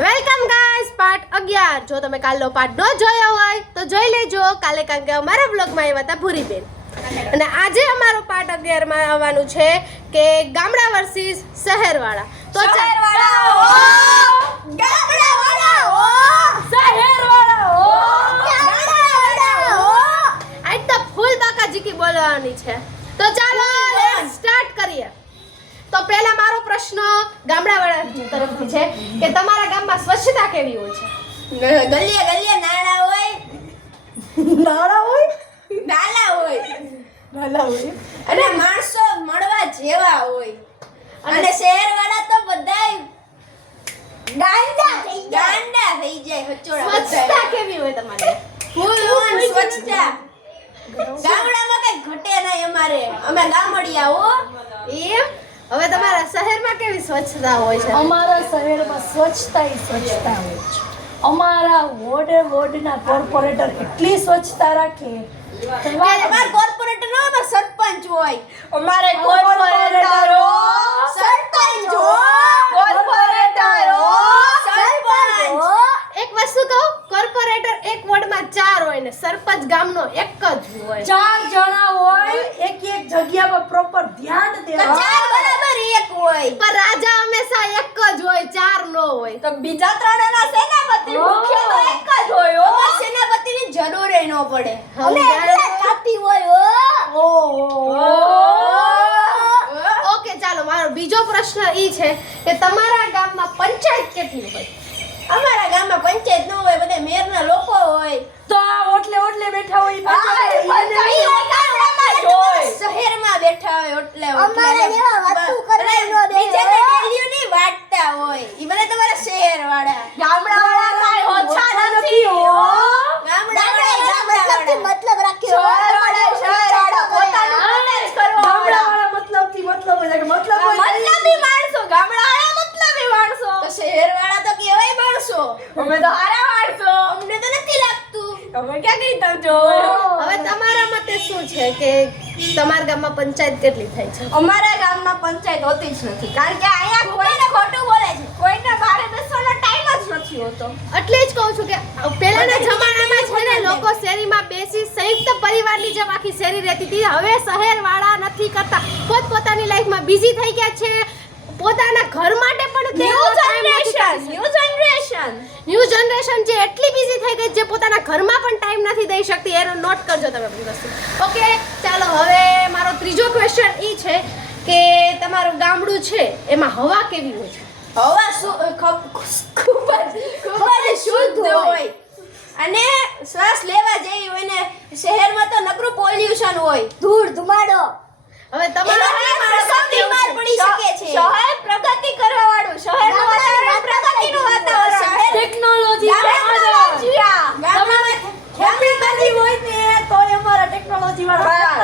Welcome guys part 11 જો તમે કાલનો પાર્ટ ન જોયો હોય તો જોઈ લેજો કાલે, કારણ કે અમારા બ્લોગમાં આવ્યા હતા ભૂરીબેન. અને આજે અમારો પાર્ટ 11 માં આવવાનું છે કે ગામડા વર્સિસ શહેરવાળા. તો શહેરવાળા ઓ ગામડાવાળા ઓ શહેરવાળા ઓ ગામડાવાળા ઓ આજ તો ફૂલ બાકાજી કી બોલવાની છે. તો ચાલો લેટ્સ સ્ટાર્ટ કરીએ. તો પહેલા મારો પ્રશ્ન ગામડાવાળા તરફથી છે કે તમારા ગામમાં સ્વચ્છતા કેવી હોય છે? ગલીએ ગલીએ નાળા હોય અને માણસો મળવા જેવા હોય. અને શહેરવાળા તો બધાય ગાંડા થઈ જાય સ્વચ્છતા કેવી હોય તમારે? ફૂલ સ્વચ્છતા. ગામડામાં કઈ ઘટે નહીં અમારે, અમે ગામડિયા હો. એમ હવે તમારા શહેરમાં કેવી સ્વચ્છતા હોય છે? અમારા શહેરમાં સ્વચ્છતા હોય છે. અમારા વોર્ડના કોર્પોરેટર એટલી સ્વચ્છતા રાખે. અમાર કોર્પોરેટર નો અમાર સરપંચ હોય. અમારે કોર્પોરેટરો સરપંચ એક વસ્તુ કહું, કોર્પોરેટર એક વોર્ડમાં 4 હોય ને સરપંચ ગામનો એક જ હોય. 4 જણા હોય, એક જગ્યા પર પ્રોપર ધ્યાન દે. ચાર બરાબર એક હોય. પણ રાજા હંમેશા એક જ હોય, 4 ન હોય. તો બીજા ત્રણેના સેનાપતિ મુખ્ય તો એક જ હોય. અમાર સેનાપતિની જરૂર ન પડે. અમે એકલા કાપી હોય. ઓકે ચાલો, મારો બીજો પ્રશ્ન ઈ છે કે તમારા ગામમાં પંચાયત કેટલી હોય? અમારા ગામમાં પંચાયત ન હોય, બધા મેરના લોકો હોય. તો આ ઓટલે બેઠા હોય શહેરમાં બેઠા હોય એટલે અમારે એવા વાતો કરવાની નો દે. બીજાને વેલ્યુ ની વાટતા હોય. ઈ મને તમારા શહેરવાળા. ગામડાવાળા કાઈ ઓછા નથી હો. ગામડાવાળા મતલબ રાખ્યો. શહેરવાળા પોતાનું પોતે જ કરવા. ગામડાવાળા મતલબથી મતલબ હોય કે મતલબી માણસો. ગામડાવાળા મતલબી માણસો. તો શહેરવાળા તો કેવાય માણસો. અમે તો હારા માણસો. અમને તો નથી લાગતું. તમે ક્યાં ગઈ તમજો? હવે તમારા મતે શું છે કે તમારા ગામમાં પંચાયત કેટલી થાય છે? અમારા ગામમાં પંચાયત હોતી જ નથી, કારણ કે અહીંયા કોઈને ખોટું બોલે છે. કોઈને બહાર બેસવાનો ટાઈમ જ નથી હોતો. એટલે જ કહું છું કે પહેલાના જમાનામાં છે ને લોકો શેરીમાં બેસી સંયુક્ત પરિવારની જેમ આખી શેરી રહેતી હતી. હવે શહેરવાળા નથી કરતા, પોતપોતાની લાઈફમાં બિઝી થઈ ગયા છે. પોતાના ઘર માટે પણ ન્યૂ જનરેશન જે એટલી બિઝી થઈ ગઈ જે પોતાના ઘરમાં પણ ટાઈમ નથી દઈ શકતી. એનો નોટ કરજો તમે બધી વસ્તુ. ઓકે ચાલો, હવે મારો ત્રીજો ક્વેશ્ચન ઈ છે કે તમારું ગામડું છે એમાં હવા કેવી હોય છે? હવા ખૂબ જ શુદ્ધ હોય અને શ્વાસ લેવા જેવી હોય ને. શહેરમાં તો નકરું પોલ્યુશન હોય, ધૂળ ધુમાડો. હવે તમારા બીમાર પડી શકે છે. શહેર પ્રગતિ કરવા વાળું. શહેરનું વાતાવરણ પ્રગતિનું વાતાવરણ. ટેકનોલોજી હોય ને તો અમારા ટેકનોલોજી વાળા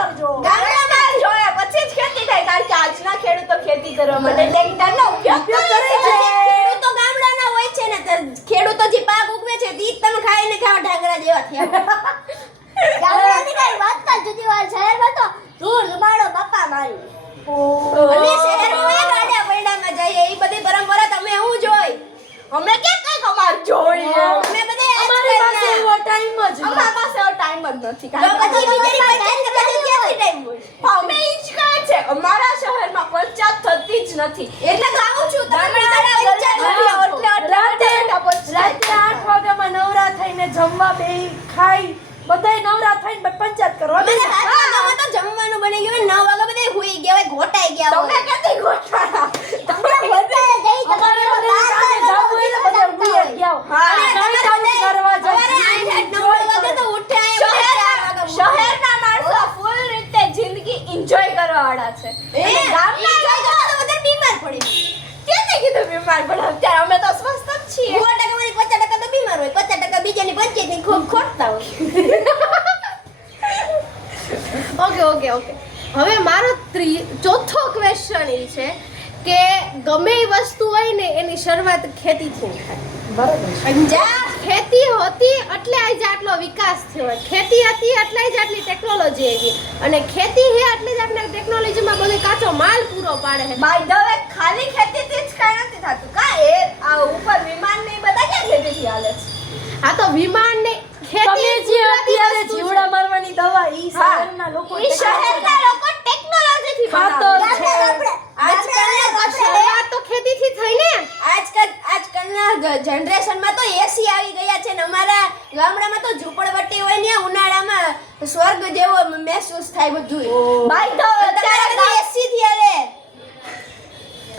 ગામડામાં જોયા પછી જ ખેતી થાય, કારણ કે આજના ખેડૂતો ખેતી કરવા માટે ટ્રેક્ટરનો ઉપયોગ કરે છે. ખેડૂતો ગામડાના હોય છે ને, ખેડૂતો જે પાક ઉગવે છે ઈ તમે ખાઈને ખાવા ઢાંગરા જેવા થયા. ગામડાની કઈ વાત જ જુદી વાત. શહેરમાં તો ધૂળ ધુમાડો બાપા મારી. અને શહેરમાં ગાડા પૈડામાં જઈએ ઈ બધી પરંપરા તમે હું જોઈ. અમે ક્યાં કઈ કમાર જોઈ. અમે બધે અમારી પાસે એવો ટાઈમ જ અમારા પાસે ટાઈમ જ નથી. પછી બીજાની પંચાયત કરવાની ક્યાંથી ટાઈમ હોય? અમે ઈ જ કહે છે અમારા શહેરમાં પંચાયત થતી જ નથી. એટલે તો આવું છું તમે રાતે 8 વાગ્યામાં નવરા થઈને જમવા બેહી ખાઈ બધાય નવરા થઈને પંચાયત કરવા. અમારે 7 વાગ્યામાં તો જમવાનું બની ગયું. 9 વાગ્યા બધા હુઈ ગયા હોય, ઘોટાઈ ગયા હોય. તમે ક્યાંથી ઘોટાડા? તમે ઘોટાઈ જઈ તમારે શહેરના માણસો ફૂલ રીતે જિંદગી એન્જોય કરવા વાળા છે. ગામના લોકો તો બધા બીમાર પડી. ક્યાંથી કીધું બીમાર પડે? અત્યારે અમે તો સ્વસ્થ જ છીએ. 50% તો બીમાર હોય, 50% બીજાની પંચાયતની ખૂબ ખોટતા હોય. ઓકે હવે મારો ચોથો ક્વેશ્ચન એ છે કે ગમે એ વસ્તુ હોય ને એની શરૂઆત ખેતીથી થાય. બરાબર. ખેતી હોતી એટલે આજ આટલો વિકાસ થયો હોય. ખેતી હતી એટલે જ આટલી ટેકનોલોજી આવી. અને ખેતી છે એટલે જ આપણે ટેકનોલોજીમાં બધો કાચો માલ પૂરો પાડે છે. બાય ધ વે ખાલી ખેતીથી જ કાંઈ નથી થતું. કા એ આ ઉપર વિમાન ને નથી હાલે છે. આ તો વિમાન ને તમે ખેતી જે કુદરતી અત્યારે વસ્તુ છે. જીવડા મારવાની દવા ઈ શહેરના લોકો ઈ શહેરના લોકો ટેકનોલોજીથી ખાતર બનાવે. આજકાલના શરૂઆત તો ખેતીથી થઈ ને. આજકાલના જનરેશનમાં તો એસી આવી ગયા છે ને અમારા ગામડામાં તો ઝૂંપડપટ્ટી હોય ને ઉનાળામાં સ્વર્ગ જેવો મહેસૂસ થાય બધું. ભાઈ તો અત્યારે એસી થી હાલે.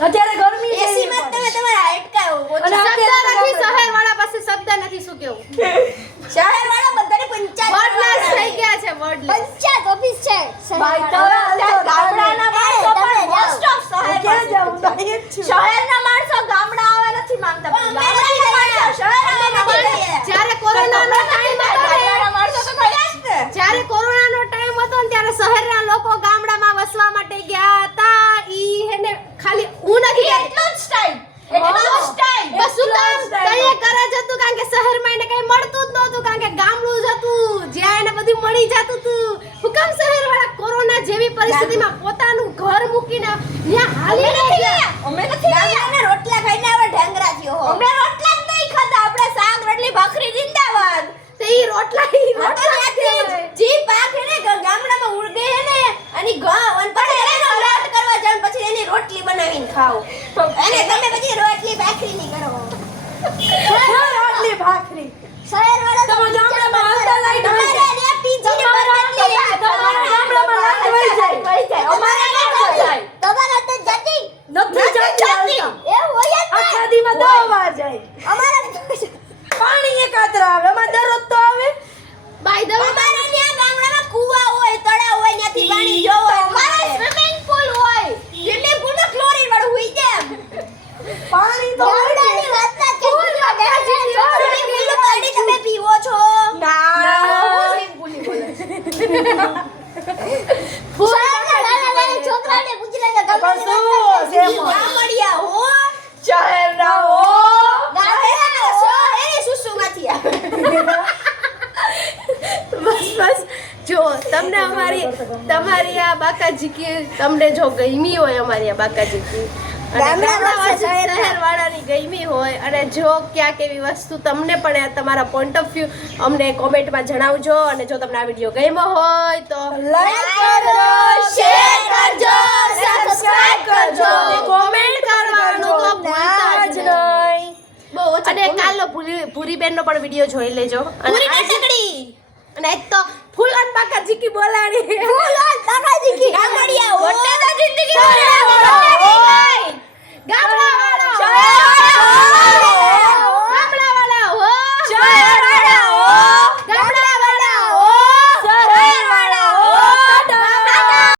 અત્યારે ગરમી છે એસી માં તમે તમારા હાડકા અને ઓછા. શબ્દ નથી શહેરવાળા પાસે શબ્દ નથી શું કેવું શહેરવાળા બધાને પંચાયત વર્ડલેસ થઈ ગયા છે વર્ડલેસ. પંચાયત ઓફિસ છે. ભાઈ તો ગામડાના માણસો પણ most of શહેર ક્યાં પાસે જાઉં છે. ભાઈ જ છું શહેરના માણસો ગામડા આવવા નથી માંગતા પણ ગામડાના માણસો શહેર આવવા માંગે. જ્યારે કોરોનાનો ટાઈમ હતો ને ગામડાના માણસો તો ખરા જ ને. જ્યારે કોરોનાનો ટાઈમ હતો ને ત્યારે શહેરના લોકો ગામડામાં વસવા માટે ગયા હતા. ઈ હેને ખાલી હું નથી કહેતી. એટલું જ ટાઈમ એટલું જ ટાઈમ બસ શું કામ તઈએ કરે જ હતું કારણ કે શહેરમાં એને કઈ મળતું જ નહોતું કારણ કે ગામડું જ હતું જ્યાં એને બધું મળી જતું હતું. હું કામ શહેરવાળા કોરોના જેવી પરિસ્થિતિમાં પોતાનું ઘર મૂકીને ત્યાં હાલી નથી ગયા. અમે નથી ગામડાના રોટલા ખાઈને હવે ઢાંગરા થયો હો. અમે રોટલા જ નહીં ખાતા આપણે શાક રોટલી ભાખરી જિંદાબાદ. તો ઈ રોટલા ત્યાંથી જી પાક હે ને ગામડામાં ઉડગે હે ને અને ઘઉં અને પછી એનો લોટ કરવા જાવ પછી એની રોટલી બનાવીને ખાઓ અને તમે પછી રોટલી ભાખરી ની કરો. રોટલી ભાખરી શહેર વાળા તમે ગામડામાં હાલતા લાઈટ હોય છે. તમારે ને પીજી ને બરકતલી તમારા ગામડામાં લાઈટ વહી જાય. અમારે ના જાય. તમારા તો જતી નથી જતી હાલતા. એ હોય જ આખા દીમાં 10 વાર જાય. અમારે પાણી એકાત્ર આવે અમારે દરરોજ તો આવે. બાય ધ વે અમારે ત્યાં ગામડામાં કૂવા હોય તળાવ હોય ત્યાંથી પાણી જોવો અમારે સ્વિમિંગ પૂલ હોય સ્વિમિંગ પૂલ માં ક્લોરીન વાળું હોય છે પાણી તો હોય છે. ગામડાની વાત ના છે સ્વિમિંગ પૂલ નું પાણી તમે પીવો છો સ્વિમિંગ પૂલ ની બોલે છોકરાને પૂછી લેજો પણ શું છે એમાં? ગામડિયા હો શહેરના હો. ગામડિયા છો એ સુસુમાંથી આવે બસ જો તમને તમારી આ બાકાજી કી તમને જો ગમી હોય અમારી આ બાકાજી કી શહેરવાળાની ગમી હોય અને જો ક્યાંક એવી વસ્તુ તમને પણ તમારા પોઈન્ટ ઓફ વ્યૂ અમને કોમેન્ટમાં જણાવજો અને જો તમને આ વિડીયો ગમ્યો હોય તો લાઈક કરજો, શેર કરજો સબસ્ક્રાઇબ કરજો કોમેન્ટ કરવાનું તો ભૂલતા જ નહીં. બહુ ઓછું અને કાલનો ભૂરીબેનનો પણ વિડીયો જોઈ લેજો પૂરી આજે- ટકડી અને આજ તો ફૂલ અન બાકાજી કી બોલાડી દાદાજી કી ગામડિયા હો જિંદગી ગામડા વાળો